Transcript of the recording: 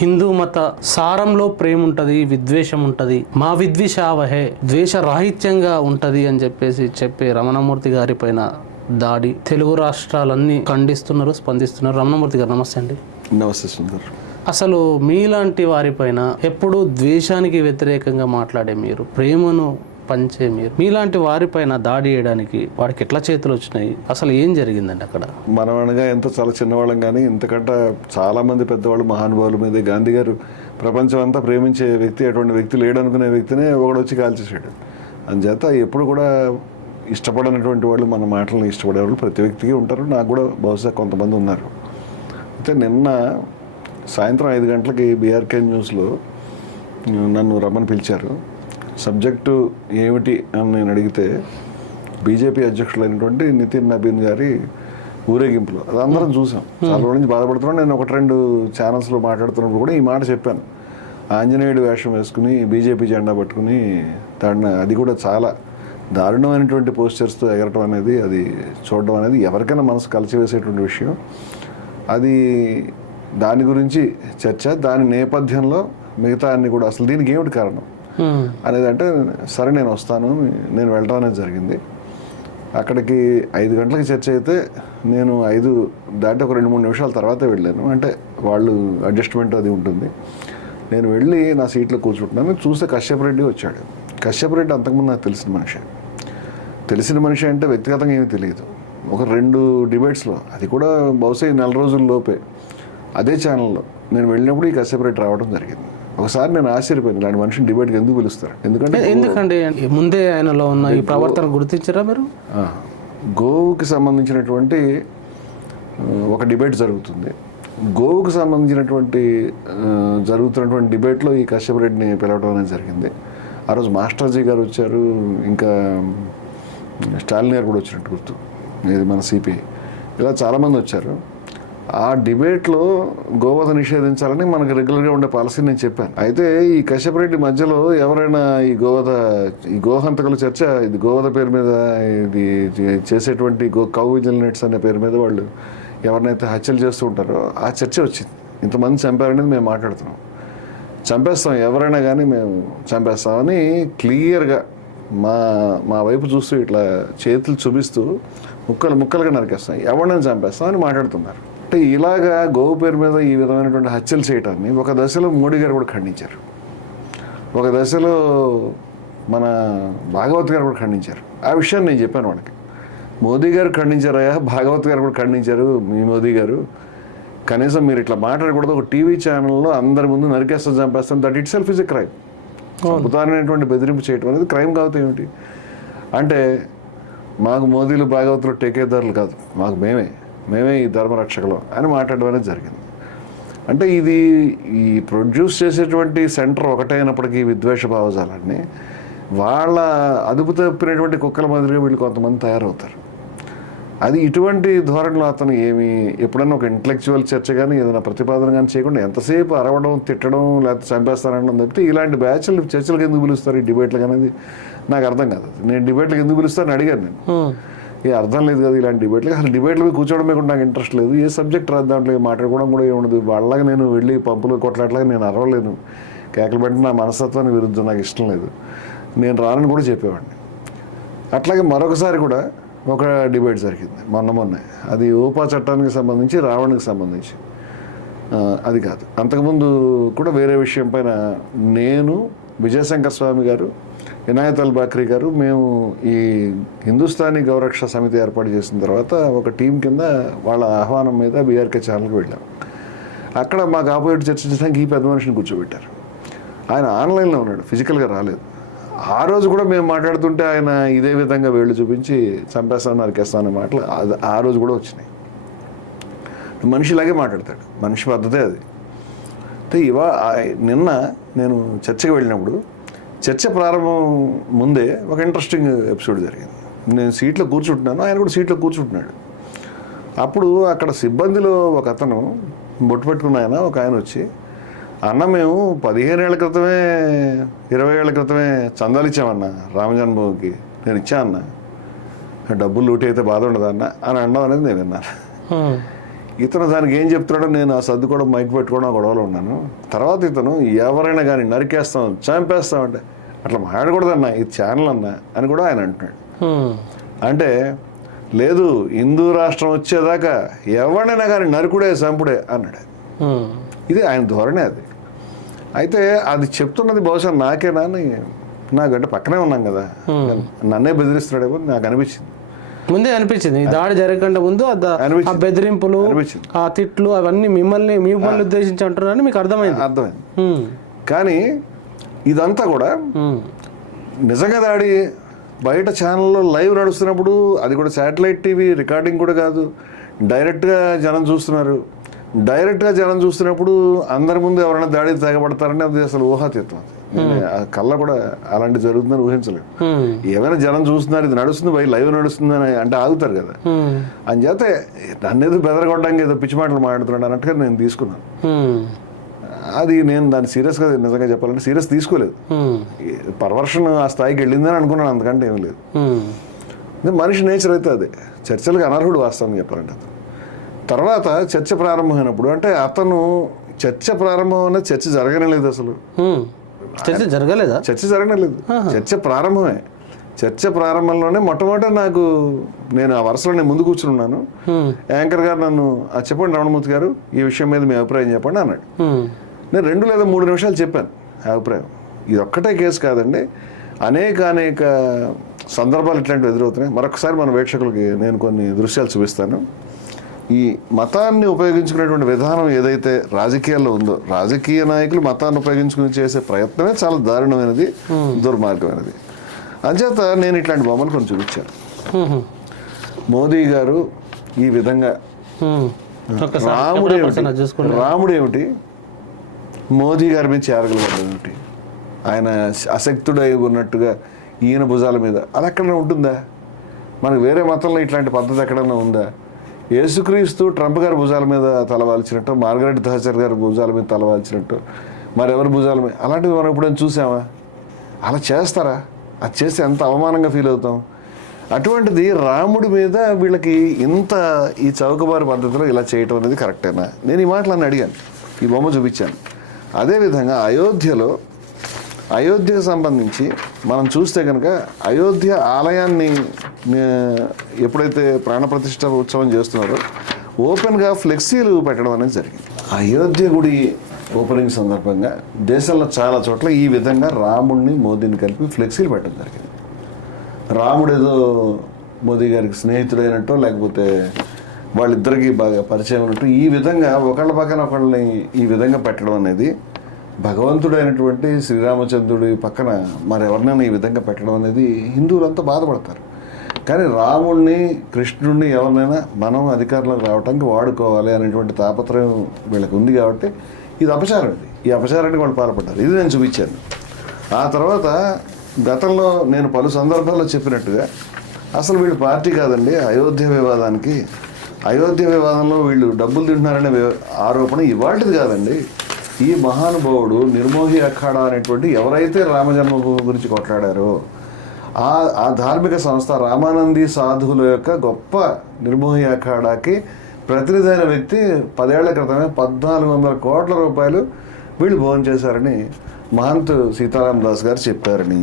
హిందూ మత సారంలో ప్రేమ ఉంటుంది, విద్వేషం ఉంటుంది, మా విద్విషావహే ద్వేష రాహిత్యంగా ఉంటుంది అని చెప్పే రమణమూర్తి గారి పైన దాడి తెలుగు రాష్ట్రాలన్నీ ఖండిస్తున్నారు, స్పందిస్తున్నారు. రమణమూర్తి గారు నమస్తే అండి. నమస్తే సుందర్. అసలు మీలాంటి వారిపైన ఎప్పుడూ ద్వేషానికి వ్యతిరేకంగా మాట్లాడే మీరు, ప్రేమను పంచే మీరు, మీలాంటి వారిపైన దాడి చేయడానికి వాడికి ఎట్లా చేతులు వచ్చినాయి? అసలు ఏం జరిగిందండి అక్కడ? మనం అనగా ఎంతో చాలా చిన్నవాళ్ళం, కానీ ఇంతకంటే చాలా మంది పెద్దవాళ్ళు మహానుభావుల మీద గాంధీ గారు ప్రపంచం అంతా ప్రేమించే వ్యక్తి, అటువంటి వ్యక్తి లేడనుకునే వ్యక్తినే ఒకడు వచ్చి కాల్చేసాడు. అందుచేత ఎప్పుడు కూడా ఇష్టపడనటువంటి వాళ్ళు మన మాటలను ఇష్టపడేవాళ్ళు ప్రతి వ్యక్తికి ఉంటారు. నాకు కూడా బహుశా కొంతమంది ఉన్నారు. అయితే నిన్న సాయంత్రం 5 గంటలకి బీఆర్కే న్యూస్లో నన్ను రమ్మని పిలిచారు. సబ్జెక్టు ఏమిటి అని నేను అడిగితే బీజేపీ అధ్యక్షులైనటువంటి నితిన్ నబీన్ గారి ఊరేగింపులో అది అందరం చూసాం. చాలా రోజుల నుంచి బాధపడుతున్నాను. నేను 1-2 ఛానల్స్లో మాట్లాడుతున్నప్పుడు కూడా ఈ మాట చెప్పాను. ఆంజనేయుడు వేషం వేసుకుని బీజేపీ జెండా పట్టుకుని అది కూడా చాలా దారుణమైనటువంటి పోస్టర్స్తో ఎగరటం అనేది, అది చూడడం అనేది ఎవరికైనా మనసు కలిసివేసేటువంటి విషయం. అది దాని గురించి చర్చ, దాని నేపథ్యంలో మిగతా అన్ని కూడా అసలు దీనికి ఏమిటి కారణం అనేది. అంటే సరే నేను వస్తాను, నేను వెళ్ళడం అనేది జరిగింది. అక్కడికి 5 గంటలకి చర్చ అయితే నేను 5 దాటి ఒక 2-3 నిమిషాల తర్వాతే వెళ్ళాను. అంటే వాళ్ళు అడ్జస్ట్మెంట్ అది ఉంటుంది. నేను వెళ్ళి నా సీట్లో కూర్చుంటున్నాను. చూస్తే కశ్యప్ రెడ్డి వచ్చాడు. కశ్యప్ రెడ్డి అంతకుముందు నాకు తెలిసిన మనిషి అంటే వ్యక్తిగతంగా ఏమీ తెలియదు. ఒక 2 డిబేట్స్లో, అది కూడా బహుశా 4 రోజుల లోపే అదే ఛానల్లో నేను వెళ్ళినప్పుడు ఈ కశ్యప్ రెడ్డి రావడం జరిగింది. ఒకసారి నేను ఆశ్చర్యపోయాను, ఇలాంటి మనిషిని డిబేట్కి ఎందుకు పిలుస్తారు? ఎందుకంటే ముందే ఆయనలో ఉన్న ఈ ప్రవర్తన గుర్తించారా మీరు? గోవుకి సంబంధించినటువంటి ఒక డిబేట్ జరుగుతుంది. గోవుకి సంబంధించినటువంటి జరుగుతున్నటువంటి డిబేట్లో ఈ కశ్యప్ రెడ్డిని పిలవడం అనేది జరిగింది. ఆ రోజు మాస్టర్జీ గారు వచ్చారు, ఇంకా స్టాలిన్ గారు కూడా వచ్చినట్టు గుర్తు, ఇది మన సిపిఐ, ఇలా చాలామంది వచ్చారు. ఆ డిబేట్లో గోవధ నిషేధించాలని మనకు రెగ్యులర్గా ఉండే పాలసీ నేను చెప్పాను. అయితే ఈ కశ్యప్ రెడ్డి మధ్యలో ఎవరైనా ఈ గోహంతకుల చర్చ, ఇది గోవధ పేరు మీద ఇది చేసేటువంటి కౌ విజిలెంట్స్ అనే పేరు మీద వాళ్ళు ఎవరినైతే హత్యలు చేస్తూ ఉంటారో ఆ చర్చ వచ్చింది. ఇంతమంది చంపారనేది మేము మాట్లాడుతున్నాం. చంపేస్తాం, ఎవరైనా కానీ మేము చంపేస్తామని క్లియర్గా మా వైపు చూస్తూ ఇట్లా చేతులు చూపిస్తూ ముక్కలుగా నరికేస్తాం, ఎవరినైనా చంపేస్తాం అని మాట్లాడుతున్నారు. అంటే ఇలాగా గోవు పేరు మీద ఈ విధమైనటువంటి హత్యలు చేయటాన్ని ఒక దశలో మోడీ గారు కూడా ఖండించారు, ఒక దశలో మన భాగవత్ గారు కూడా ఖండించారు. ఆ విషయాన్ని నేను చెప్పాను వాళ్ళకి. మోదీ గారు ఖండించారయ్యా, భాగవత్ గారు కూడా ఖండించారు. మీ మోదీ గారు కనీసం మీరు ఇట్లా మాట్లాడకూడదు, ఒక టీవీ ఛానల్లో అందరి ముందు నరికేస్తాం, చంపేస్తాం, that itself is a crime. అద్భుతమైనటువంటి బెదిరింపు చేయటం అనేది క్రైమ్ కావచ్చు ఏమిటి అంటే, మాకు మోదీలు భాగవతులు టేకేదారులు కాదు, మాకు మేమే ఈ ధర్మరక్షకులు అని మాట్లాడడం అనేది జరిగింది. అంటే ఇది ఈ ప్రొడ్యూస్ చేసేటువంటి సెంటర్ ఒకటే అయినప్పటికీ విద్వేష భావజాలాన్ని వాళ్ళ అదుపు తప్పినటువంటి కుక్కల మాదిరిగా వీళ్ళు కొంతమంది తయారవుతారు. అది ఇటువంటి ధోరణిలో అతను ఎప్పుడైనా ఒక ఇంటలెక్చువల్ చర్చ కానీ ఏదైనా ప్రతిపాదన కానీ చేయకుండా ఎంతసేపు అరవడం, తిట్టడం, లేకపోతే చంపేస్తానడం తప్పితే ఇలాంటి బ్యాచ్లు చర్చలకు ఎందుకు పిలుస్తారు ఈ డిబేట్లకు అనేది నాకు అర్థం కాదు. నేను డిబేట్లకు ఎందుకు పిలుస్తానని అడిగాను. నేను అర్థం లేదు కదా ఇలాంటి డిబేట్లకి. అసలు డిబేట్లు కూర్చోవడమే కూడా నాకు ఇంట్రెస్ట్ లేదు. ఏ సబ్జెక్ట్ రాదు, దాంట్లో మాట్లాడుకోవడం కూడా ఏముండదు. వాళ్ళగా నేను వెళ్ళి పంపులు కొట్లాట్లాగా నేను అరవలేను, కేకలు పెట్టి నా మనస్తత్వానికి విరుద్ధం, నాకు ఇష్టం లేదు, నేను రానని కూడా చెప్పేవాడిని. అట్లాగే మరొకసారి కూడా ఒక డిబేట్ జరిగింది మొన్నే. అది ఊపా చట్టానికి సంబంధించి, రావణ్కి సంబంధించి. అది కాదు, అంతకుముందు కూడా వేరే విషయం పైన నేను, విజయశంకర్ స్వామి గారు, ఇనాయత్ అల్ బాక్రీ గారు, మేము ఈ హిందుస్థానీ గౌరక్ష సమితి ఏర్పాటు చేసిన తర్వాత ఒక టీం కింద వాళ్ళ ఆహ్వానం మీద బీఆర్కే ఛానల్కి వెళ్ళాం. అక్కడ మాకు ఆపోజిట్ చర్చించడానికి ఈ పెద్ద మనిషిని కూర్చోబెట్టారు. ఆయన ఆన్లైన్లో ఉన్నాడు, ఫిజికల్గా రాలేదు. ఆ రోజు కూడా మేము మాట్లాడుతుంటే ఆయన ఇదే విధంగా వేళ్ళు చూపించి చంపేస్తాను, నరికేస్తాను అనే మాటలు ఆ రోజు కూడా వచ్చినాయి. మనిషి ఇలాగే మాట్లాడతాడు, మనిషి పద్ధతే అది. అయితే నిన్న నేను చర్చకి వెళ్ళినప్పుడు చర్చ ప్రారంభం ముందే ఒక ఇంట్రెస్టింగ్ ఎపిసోడ్ జరిగింది. నేను సీట్లో కూర్చుంటున్నాను, ఆయన కూడా సీట్లో కూర్చుంటున్నాడు. అప్పుడు అక్కడ సిబ్బందిలో ఒక అతను బొట్టు పెట్టుకున్న ఒక ఆయన వచ్చి, అన్న మేము 15 ఏళ్ల క్రితమే 20 ఏళ్ల క్రితమే చందాలు ఇచ్చామన్న రామజన్మభూమికి, నేను ఇచ్చా అన్న, డబ్బులు లూటి అయితే బాధ ఉండదు అన్న అని అనడం అనేది నేను విన్నాను. ఇతను దానికి ఏం చెప్తున్నాడో నేను ఆ సర్దుకోవడం మైక్ పెట్టుకోవడం ఆ గొడవలో ఉన్నాను. తర్వాత ఇతను ఎవరైనా కానీ నరికేస్తాం చంపేస్తాం అంటే అట్లా మాట్లాడకూడదన్నా, ఇది ఛానల్ అన్నా అని కూడా ఆయన అంటున్నాడు. అంటే లేదు హిందూ రాష్ట్రం వచ్చేదాకా ఎవరినైనా కానీ నరుకుడే చంపుడే అన్నాడు. ఇది ఆయన ధోరణి. అది అయితే అది చెప్తున్నది బహుశా నాకేనా అని, నాకంటే పక్కనే ఉన్నాం కదా, నన్నే బెదిరిస్తున్నాడేమో నాకు అనిపించింది. ముందే అనిపించింది ఈ దాడి జరగకుండా ముందు ఆ బెదిరింపులు ఆ తిట్లు అవన్నీ మిమ్మల్ని ఉద్దేశించి అంటున్నారని మీకు అర్థమైంది. కానీ ఇదంతా కూడా నిజంగా దాడి బయట ఛానల్లో లైవ్ నడుస్తున్నప్పుడు, అది కూడా శాటిలైట్ టీవీ రికార్డింగ్ కూడా కాదు, డైరెక్ట్గా జనం చూస్తున్నారు. డైరెక్ట్గా జనం చూస్తున్నప్పుడు అందరి ముందు ఎవరైనా దాడి తెగబడతారంటే అది అసలు ఊహాతీతం. కళ్ళ కూడా అలాంటి జరుగుతుందని ఊహించలేదు. ఏమైనా జనం చూస్తున్నారు, ఇది నడుస్తుంది లైవ్ నడుస్తుంది అని అంటే ఆగుతారు కదా. అని చేత నన్నేదో బెదరగొట్టడానికి ఏదో పిచ్చి మాటలు మాట్లాడుతున్నాడు అన్నట్టుగా నేను తీసుకున్నాను. అది నేను దాన్ని సీరియస్గా నిజంగా చెప్పాలంటే సీరియస్ తీసుకోలేదు. పర్వర్షన్ ఆ స్థాయికి వెళ్ళిందని అనుకున్నాను, అంతకంటే ఏం లేదు. మనిషి నేచర్ అయితే అదే. చర్చలకు అనర్హుడు వాస్తవం చెప్పాలంటే. తర్వాత చర్చ ప్రారంభమైనప్పుడు అంటే అతను చర్చ ప్రారంభం అనేది చర్చ జరగలేదు. అసలు చర్చ జరగలేదా? చర్చ జరగలేదు, చర్చ ప్రారంభమే. చర్చ ప్రారంభంలోనే మొట్టమొదట నేను ఆ వరుసలో నేను ముందు కూర్చున్నాను. యాంకర్ గారు నన్ను చెప్పండి రమణమూర్తి గారు, ఈ విషయం మీద మీ అభిప్రాయం చెప్పండి అన్నాడు. నేను 2 లేదా 3 నిమిషాలు చెప్పాను అభిప్రాయం. ఇది ఒక్కటే కేసు కాదండి, అనేక సందర్భాలు ఇట్లాంటివి ఎదురవుతున్నాయి. మరొకసారి మన వీక్షకులకి నేను కొన్ని దృశ్యాలు చూపిస్తాను. ఈ మతాన్ని ఉపయోగించుకునేటువంటి విధానం ఏదైతే రాజకీయాల్లో ఉందో, రాజకీయ నాయకులు మతాన్ని ఉపయోగించుకుని చేసే ప్రయత్నమే చాలా దారుణమైనది, దుర్మార్గమైనది. అంచేత నేను ఇట్లాంటి బొమ్మలు కొన్ని చూపించాను. మోదీ గారు ఈ విధంగా రాముడేమిటి, మోదీ గారి మీద చేరగలగేమిటి, ఆయన అశక్తుడై ఉన్నట్టుగా ఈయన భుజాల మీద అది ఎక్కడైనా ఉంటుందా? మనకు వేరే మతంలో ఇట్లాంటి పద్ధతి ఎక్కడైనా ఉందా? యేసుక్రీస్తు ట్రంప్ గారి భుజాల మీద తలవాల్చినట్టు, మార్గరెట్ థాచర్ గారి భుజాల మీద తలవాల్చినట్టు, మరెవరి భుజాల మీద, అలాంటివి మనం ఎప్పుడైనా చూసామా? అలా చేస్తారా? అది చేస్తే ఎంత అవమానంగా ఫీల్ అవుతాం. అటువంటిది రాముడి మీద వీళ్ళకి ఇంత ఈ చౌకబారు పద్ధతిలో ఇలా చేయటం అనేది కరెక్టేనా? నేను ఈ మాటలన్నీ అడిగాను, ఈ బొమ్మ చూపించాను. అదేవిధంగా అయోధ్యకు సంబంధించి మనం చూస్తే కనుక అయోధ్య ఆలయాన్ని ఎప్పుడైతే ప్రాణప్రతిష్ఠ ఉత్సవం చేస్తున్నారో ఓపెన్గా ఫ్లెక్సీలు పెట్టడం అనేది జరిగింది. అయోధ్య గుడి ఓపెనింగ్ సందర్భంగా దేశంలో చాలా చోట్ల ఈ విధంగా రాముడిని మోదీని కలిపి ఫ్లెక్సీలు పెట్టడం జరిగింది. రాముడు ఏదో మోదీ గారికి స్నేహితుడైనట్టు, లేకపోతే వాళ్ళిద్దరికీ బాగా పరిచయం ఉన్నట్టు ఈ విధంగా ఒకళ్ళ పక్కన ఒకళ్ళని ఈ విధంగా పెట్టడం అనేది, భగవంతుడైనటువంటి శ్రీరామచంద్రుడి పక్కన మరెవరినైనా ఈ విధంగా పెట్టడం అనేది హిందువులంతా బాధపడతారు. కానీ రాముడిని, కృష్ణుడిని ఎవరినైనా మనం అధికారంలోకి రావడానికి వాడుకోవాలి అనేటువంటి తాపత్రయం వీళ్ళకి ఉంది. కాబట్టి ఇది అపచారం. ఈ అపచారానికి వాళ్ళు పాల్పడ్డారు. ఇది నేను చూపించాను. ఆ తర్వాత గతంలో నేను పలు సందర్భాల్లో చెప్పినట్టుగా అసలు వీళ్ళు పార్టీ కాదండి, అయోధ్య వివాదంలో వీళ్ళు డబ్బులు తింటున్నారనే ఆరోపణ ఇవాళది కాదండి. ఈ మహానుభావుడు నిర్మోహి అఖాడా అనేటువంటి ఎవరైతే రామజన్మభూమి గురించి కొట్లాడారో ఆ ధార్మిక సంస్థ రామానంది సాధువుల యొక్క గొప్ప నిర్మోహి అఖాడాకి ప్రతినిధి అయిన వ్యక్తి 10 ఏళ్ల క్రితమే 1400 కోట్ల రూపాయలు వీళ్ళు భోజనం చేశారని మహంత్ సీతారాం దాస్ గారు చెప్పారని